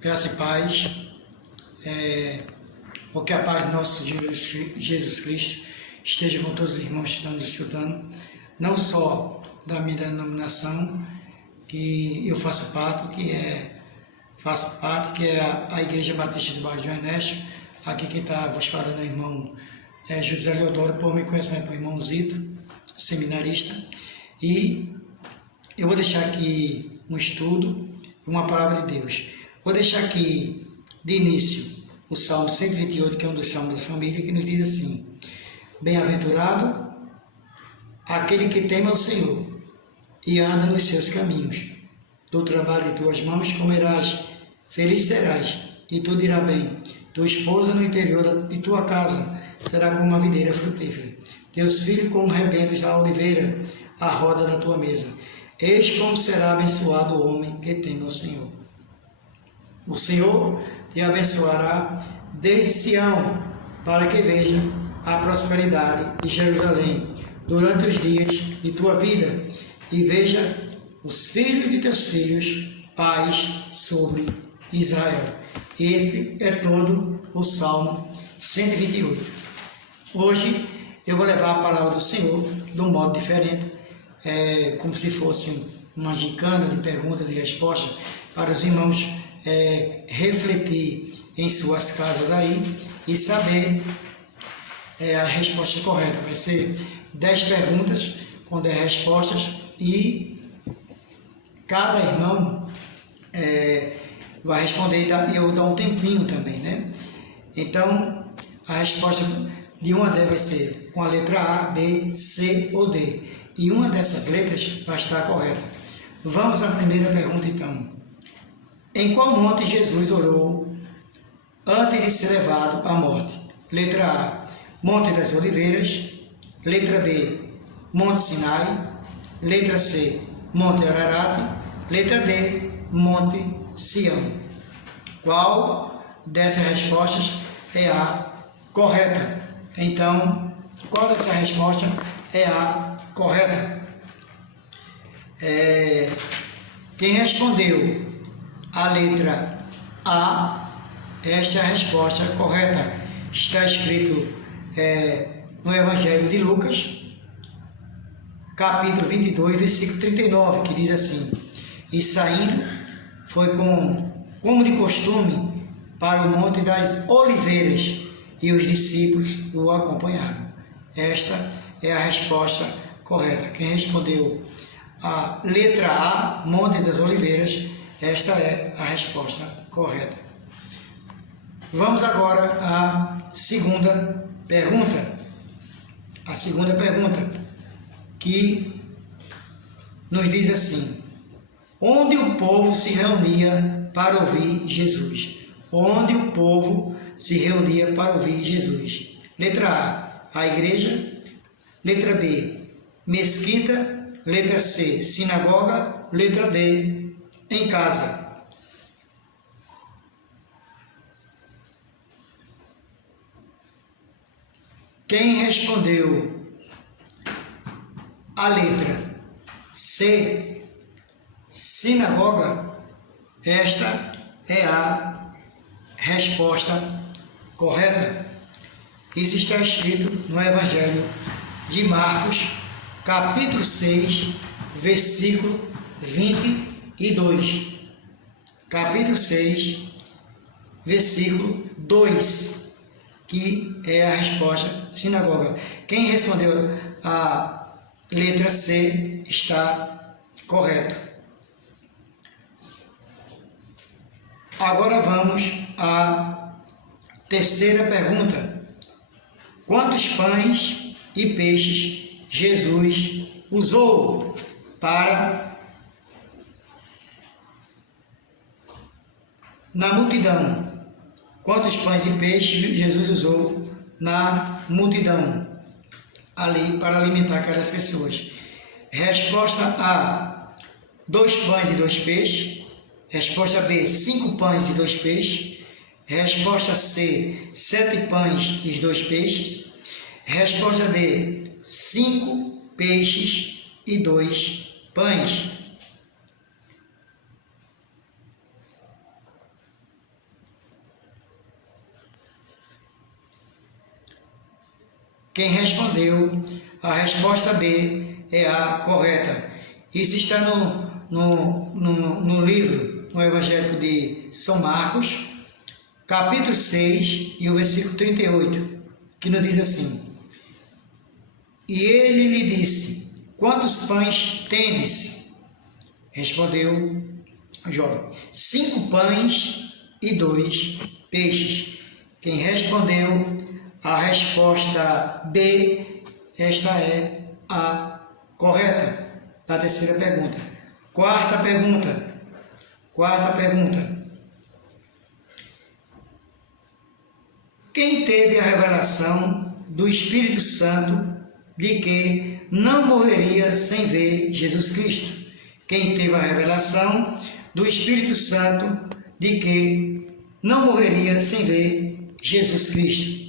Graça e paz, ou que a paz do nosso Jesus Cristo esteja com todos os irmãos que estão nos escutando, não só da minha denominação, que eu faço parte, que é a Igreja Batista do Bairro João Ernesto. Aqui quem está vos falando é o irmão José Leodoro, por me conhecendo por irmão Zito, seminarista. E eu vou deixar aqui um estudo, uma palavra de Deus. Vou deixar aqui de início o Salmo 128, que é um dos salmos da família, que nos diz assim: bem-aventurado aquele que teme ao Senhor e anda nos seus caminhos. Do trabalho de tuas mãos comerás, feliz serás, e tudo irá bem. Tua esposa no interior de tua casa será como uma videira frutífera. Teus filhos como rebentos da oliveira, à roda da tua mesa. Eis como será abençoado o homem que teme ao Senhor. O Senhor te abençoará desde Sião, para que veja a prosperidade de Jerusalém durante os dias de tua vida, e veja os filhos de teus filhos, paz sobre Israel. Esse é todo o Salmo 128. Hoje eu vou levar a palavra do Senhor de um modo diferente, como se fosse uma gincana de perguntas e respostas para os irmãos refletir em suas casas aí e saber a resposta correta. Vai ser 10 perguntas com 10 respostas e cada irmão vai responder e eu vou dar um tempinho também, né? Então, a resposta de uma delas vai ser com a letra A, B, C ou D. E uma dessas letras vai estar correta. Vamos à primeira pergunta, então. Em qual monte Jesus orou antes de ser levado à morte? Letra A, Monte das Oliveiras. Letra B, Monte Sinai. Letra C, Monte Ararat. Letra D, Monte Sião. Qual dessas respostas é a correta? Então, qual dessa resposta é a correta? Quem respondeu a letra A, esta é a resposta correta. Está escrito no Evangelho de Lucas, capítulo 22, versículo 39, que diz assim: e saindo, foi como de costume para o Monte das Oliveiras, e os discípulos o acompanharam. Esta é a resposta correta. Quem respondeu a letra A, Monte das Oliveiras, esta é a resposta correta. Vamos agora à segunda pergunta. A segunda pergunta, que nos diz assim: onde o povo se reunia para ouvir Jesus? Onde o povo se reunia para ouvir Jesus? Letra A, a igreja. Letra B, mesquita. Letra C, sinagoga. Letra D, em casa. Quem respondeu a letra C, sinagoga, esta é a resposta correta. Isso está escrito no Evangelho de Marcos, capítulo 6, versículo 22. Capítulo 6, versículo 2, que é a resposta sinagoga. Quem respondeu a letra C está correto. Agora vamos à terceira pergunta. Quantos pães e peixes Jesus usou na multidão? Quantos pães e peixes Jesus usou na multidão ali para alimentar aquelas pessoas? Resposta A, 2 pães e 2 peixes. Resposta B, 5 pães e 2 peixes. Resposta C, 7 pães e 2 peixes. Resposta D, 5 peixes e 2 pães. Quem respondeu, a resposta B é a correta. Isso está no livro, no Evangelho de São Marcos, capítulo 6 e o versículo 38, que nos diz assim: E ele lhe disse: Quantos pães tendes? Respondeu o jovem: 5 pães e 2 peixes. Quem respondeu, a resposta B, esta é a correta da terceira pergunta. Quarta pergunta. Quem teve a revelação do Espírito Santo de que não morreria sem ver Jesus Cristo? Quem teve a revelação do Espírito Santo de que não morreria sem ver Jesus Cristo?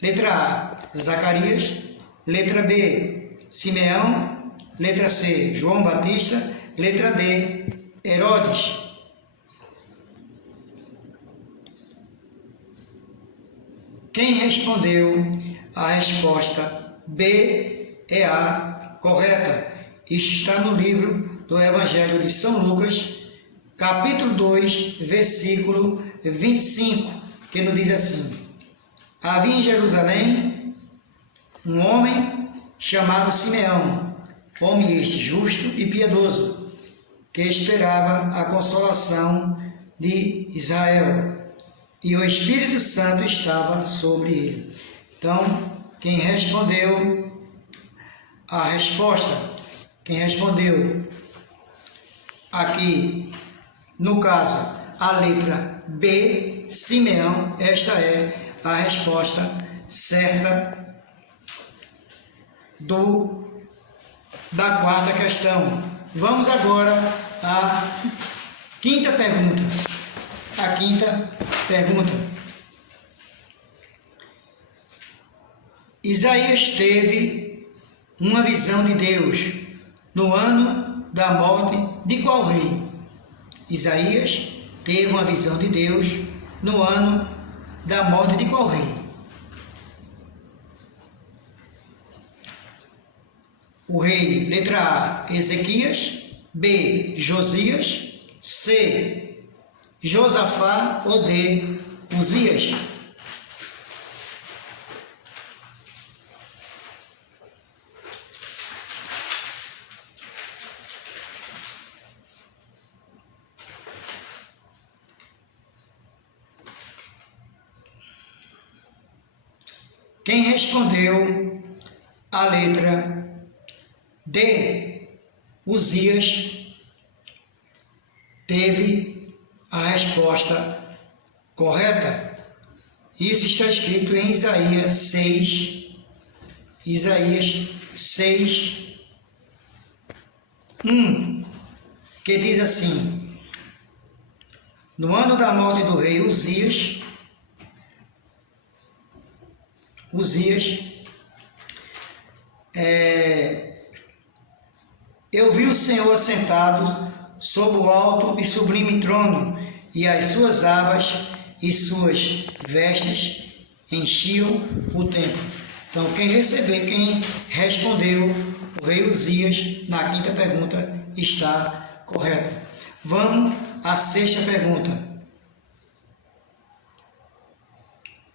Letra A, Zacarias. Letra B, Simeão. Letra C, João Batista. Letra D, Herodes. Quem respondeu, a resposta B é a correta. Isto está no livro do Evangelho de São Lucas, capítulo 2, versículo 25, que nos diz assim: Havia em Jerusalém um homem chamado Simeão, homem este justo e piedoso, que esperava a consolação de Israel, e o Espírito Santo estava sobre ele. Então, quem respondeu aqui, no caso, a letra B, Simeão, esta é a resposta certa da quarta questão. Vamos agora à quinta pergunta. Isaías teve uma visão de Deus no ano da morte de qual rei? Isaías teve uma visão de Deus no ano da morte de qual rei? O rei, letra A, Ezequias. B, Josias. C, Josafá ou D, Uzias? Quem respondeu a letra D, Uzias, teve a resposta correta. Isso está escrito em Isaías 6, 1, que diz assim: No ano da morte do rei Uzias, eu vi o Senhor assentado sob o alto e sublime trono, e as suas abas e suas vestes enchiam o templo. Então, quem respondeu, o rei Uzias, na quinta pergunta, está correto. Vamos à sexta pergunta.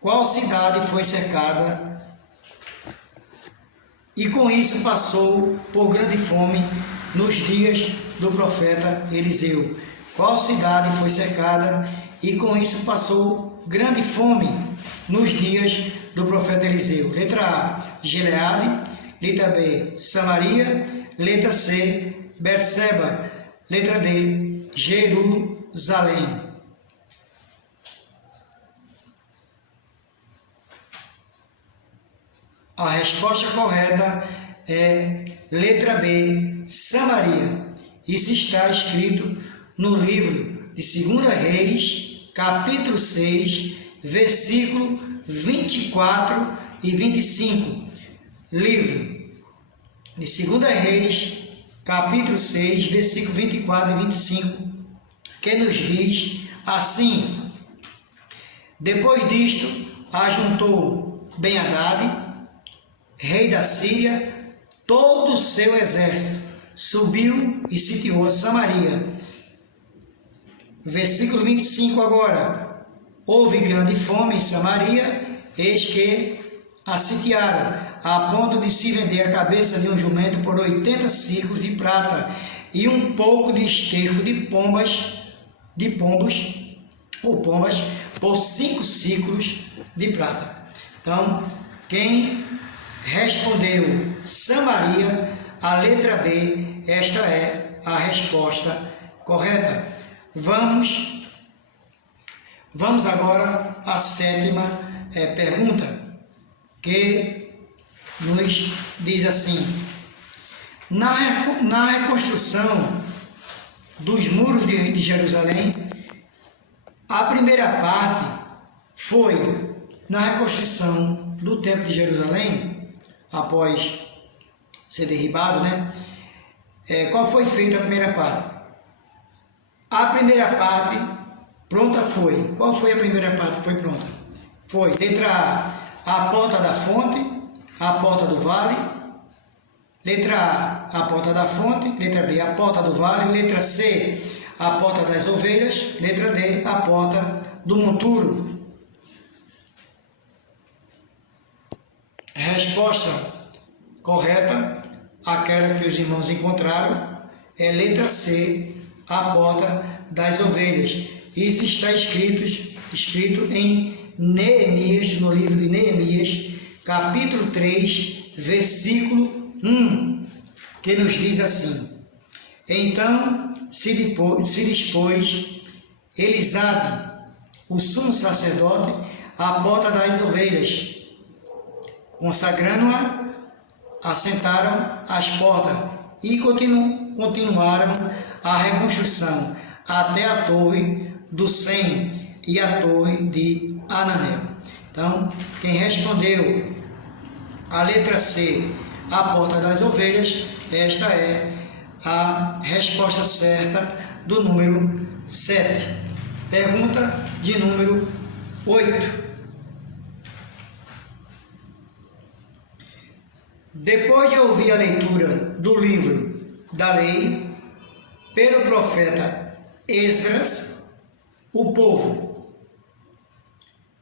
Qual cidade foi cercada e com isso passou por grande fome nos dias do profeta Eliseu? Qual cidade foi cercada e com isso passou grande fome nos dias do profeta Eliseu? Letra A, Gileade. Letra B, Samaria. Letra C, Berseba. Letra D, Jerusalém. A resposta correta é letra B, Samaria. Isso está escrito no livro de 2 Reis, capítulo 6, versículo 24 e 25. Livro de 2 Reis, capítulo 6, versículo 24 e 25, que nos diz assim: Depois disto, ajuntou Ben-Hadad rei da Síria, todo o seu exército, subiu e sitiou a Samaria. Versículo 25 agora. Houve grande fome em Samaria, eis que a sitiaram, a ponto de se vender a cabeça de um jumento por 80 siclos de prata e um pouco de esterco de pombos ou pombas por 5 ciclos de prata. Então, quem respondeu Samaria, a letra B, esta é a resposta correta. Vamos agora à sétima pergunta, que nos diz assim: na reconstrução dos muros de Jerusalém, a primeira parte foi na reconstrução do Templo de Jerusalém, após ser derribado, né? Qual foi feita a primeira parte? A primeira parte pronta foi. Qual foi a primeira parte que foi pronta? Foi, letra A porta da fonte, a porta do vale. Letra A porta da fonte. Letra B, a porta do vale. Letra C, a porta das ovelhas. Letra D, a porta do monturo. Resposta correta, aquela que os irmãos encontraram, é letra C, a porta das ovelhas. Isso está escrito em Neemias, no livro de Neemias, capítulo 3, versículo 1, que nos diz assim: Então se dispôs Elisabe, o sumo sacerdote, à porta das ovelhas, consagrando-a, assentaram as portas e continuaram a reconstrução até a torre do Sem e a torre de Ananel. Então, quem respondeu a letra C, a porta das ovelhas, esta é a resposta certa do número 7. Pergunta de número 8. Depois de ouvir a leitura do livro da lei pelo profeta Esdras, o povo,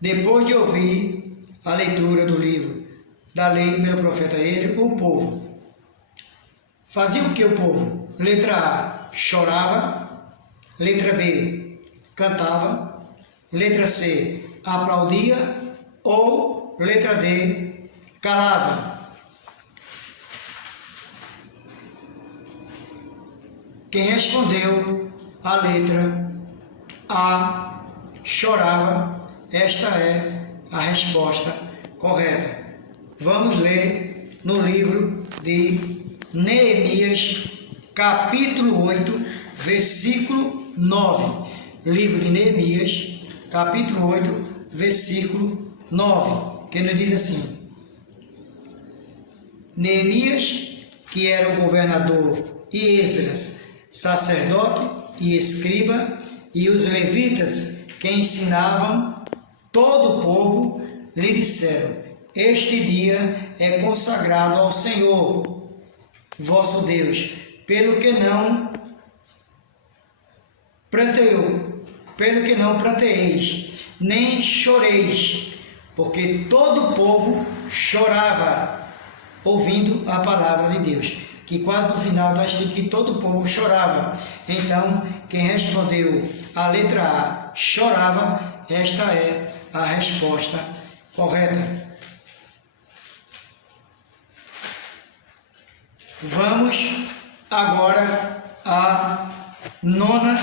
depois de ouvir a leitura do livro da lei pelo profeta Esdras, o povo fazia o que o povo? Letra A, chorava. Letra B, cantava. Letra C, aplaudia. Ou letra D, calava. Quem respondeu a letra A, chorava, esta é a resposta correta. Vamos ler no livro de Neemias, capítulo 8, versículo 9. Livro de Neemias, capítulo 8, versículo 9, que nos diz assim: Neemias, que era o governador, e Esdras, sacerdote e escriba, e os levitas que ensinavam todo o povo, lhe disseram: Este dia é consagrado ao Senhor, vosso Deus, pelo que não planteeis, nem choreis, porque todo o povo chorava ouvindo a palavra de Deus. Que quase no final está escrito que todo o povo chorava. Então, quem respondeu a letra A, chorava, esta é a resposta correta. Vamos agora à nona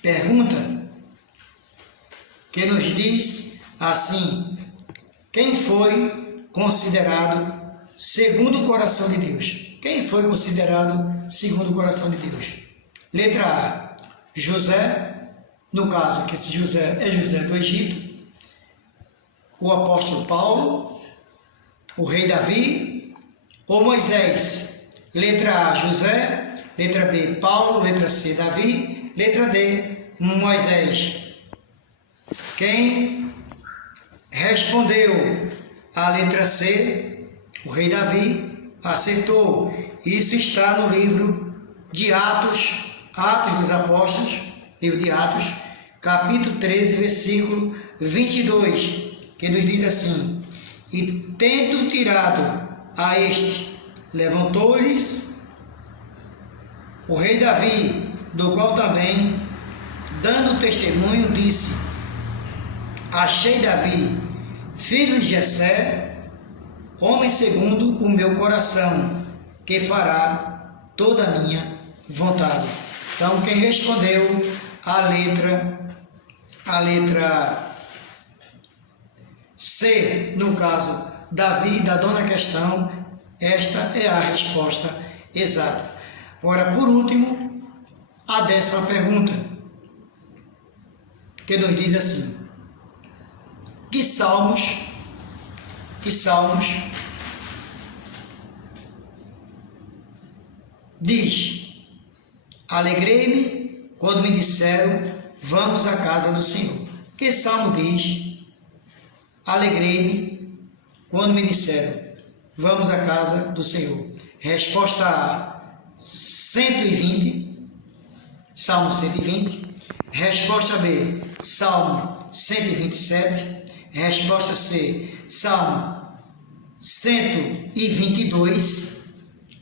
pergunta, que nos diz assim: quem foi considerado segundo o coração de Deus? Quem foi considerado segundo o coração de Deus? Letra A, José, no caso que esse José é José do Egito, o apóstolo Paulo, o rei Davi ou Moisés? Letra A, José. Letra B, Paulo. Letra C, Davi. Letra D, Moisés. Quem respondeu a letra C, O rei Davi aceitou. Isso está no livro de Atos, Atos dos Apóstolos, livro de Atos, capítulo 13, versículo 22, que nos diz assim: e tendo tirado a este, levantou-lhes o rei Davi, do qual também, dando testemunho, disse: achei Davi, filho de Jessé, homem segundo o meu coração, que fará toda a minha vontade. Então, quem respondeu a letra C, no caso, Davi, da dona questão, esta é a resposta exata. Agora, por último, a 10ª pergunta, que nos diz assim: que salmos diz: alegrei-me quando me disseram, vamos à casa do Senhor. Que salmo diz: alegrei-me quando me disseram, vamos à casa do Senhor? Resposta A, 120, Salmo 120. Resposta B, Salmo 127. Resposta C, Salmo 122.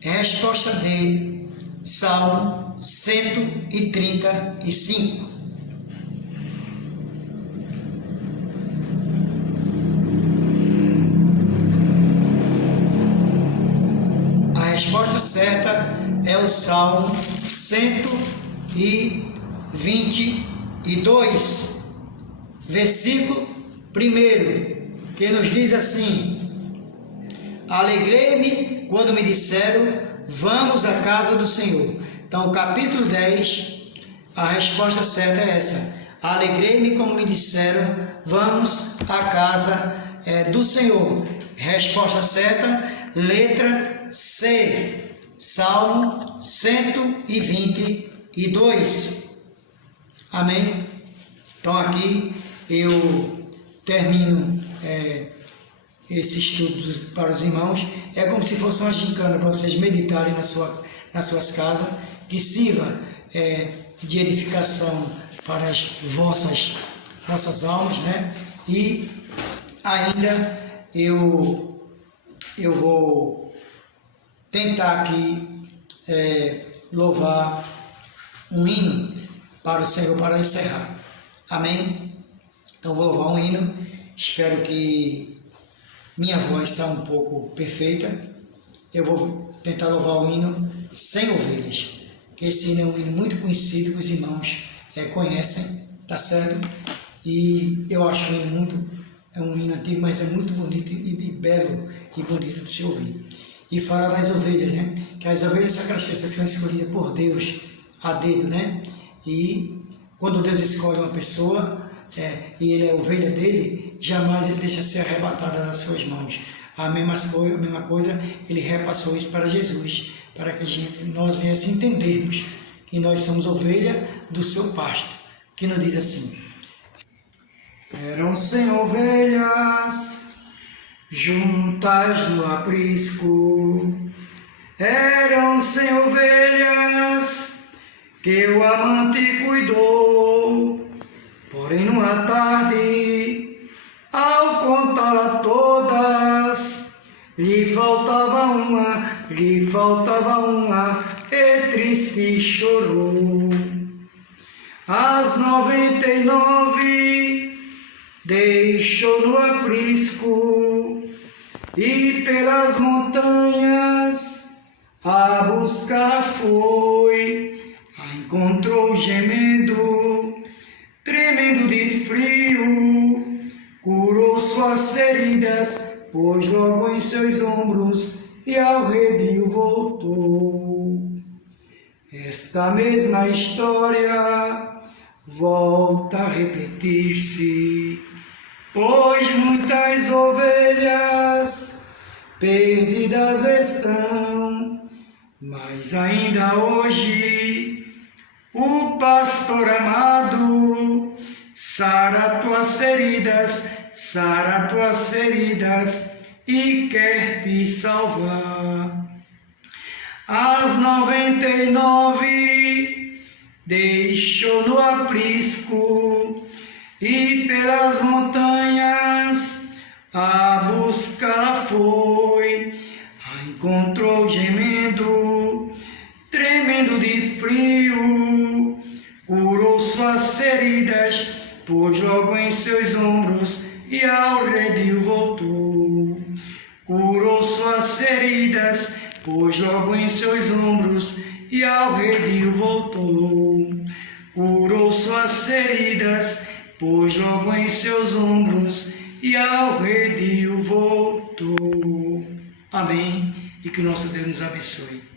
Resposta D, Salmo 135. A resposta certa é o Salmo 122, versículo 1, que nos diz assim: alegrei-me quando me disseram, vamos à casa do Senhor. Então, capítulo 10, a resposta certa é essa: alegrei-me quando me disseram, vamos à casa do Senhor. Resposta certa, letra C, Salmo 122. Amém? Então, aqui eu termino esse estudo para os irmãos. É como se fosse uma gincana para vocês meditarem nas suas casas, que sirva de edificação para as vossas almas, né? E ainda eu vou tentar aqui louvar um hino para o Senhor para encerrar. Amém? Então vou louvar um hino. Espero que minha voz está um pouco perfeita. Eu vou tentar louvar o hino Sem Ovelhas, que esse hino é um hino muito conhecido, que os irmãos conhecem, tá certo? E eu acho o hino é um hino antigo, mas é muito bonito e belo e bonito de se ouvir. E fala das ovelhas, né? Que as ovelhas são aquelas pessoas que são escolhidas por Deus a dedo, né? E quando Deus escolhe uma pessoa e ele é ovelha dele, jamais ele deixa ser arrebatada das suas mãos. A mesma coisa, ele repassou isso para Jesus, para que nós venhamos entendermos que nós somos ovelha do seu pasto, que nos diz assim: eram 100 ovelhas juntas no aprisco, eram 100 ovelhas que o amante cuidou. Porém, numa tarde, ao contá-la todas, lhe faltava uma, e triste chorou. As 99 deixou no aprisco, e pelas montanhas a buscar foi. A encontrou gemendo, tremendo de frio, curou suas feridas, pôs logo em seus ombros, e ao redil voltou. Esta mesma história volta a repetir-se, pois muitas ovelhas perdidas estão, mas ainda hoje o pastor amado sara tuas feridas, e quer te salvar. As 99 deixou no aprisco e pelas montanhas a buscar foi. A encontrou gemendo, tremendo de frio, curou suas feridas, pôs logo em seus ombros e ao redil voltou. Curou suas feridas, pôs logo em seus ombros e ao redil voltou. Curou suas feridas, pôs logo em seus ombros e ao redil voltou. Amém. E que nosso Deus nos abençoe.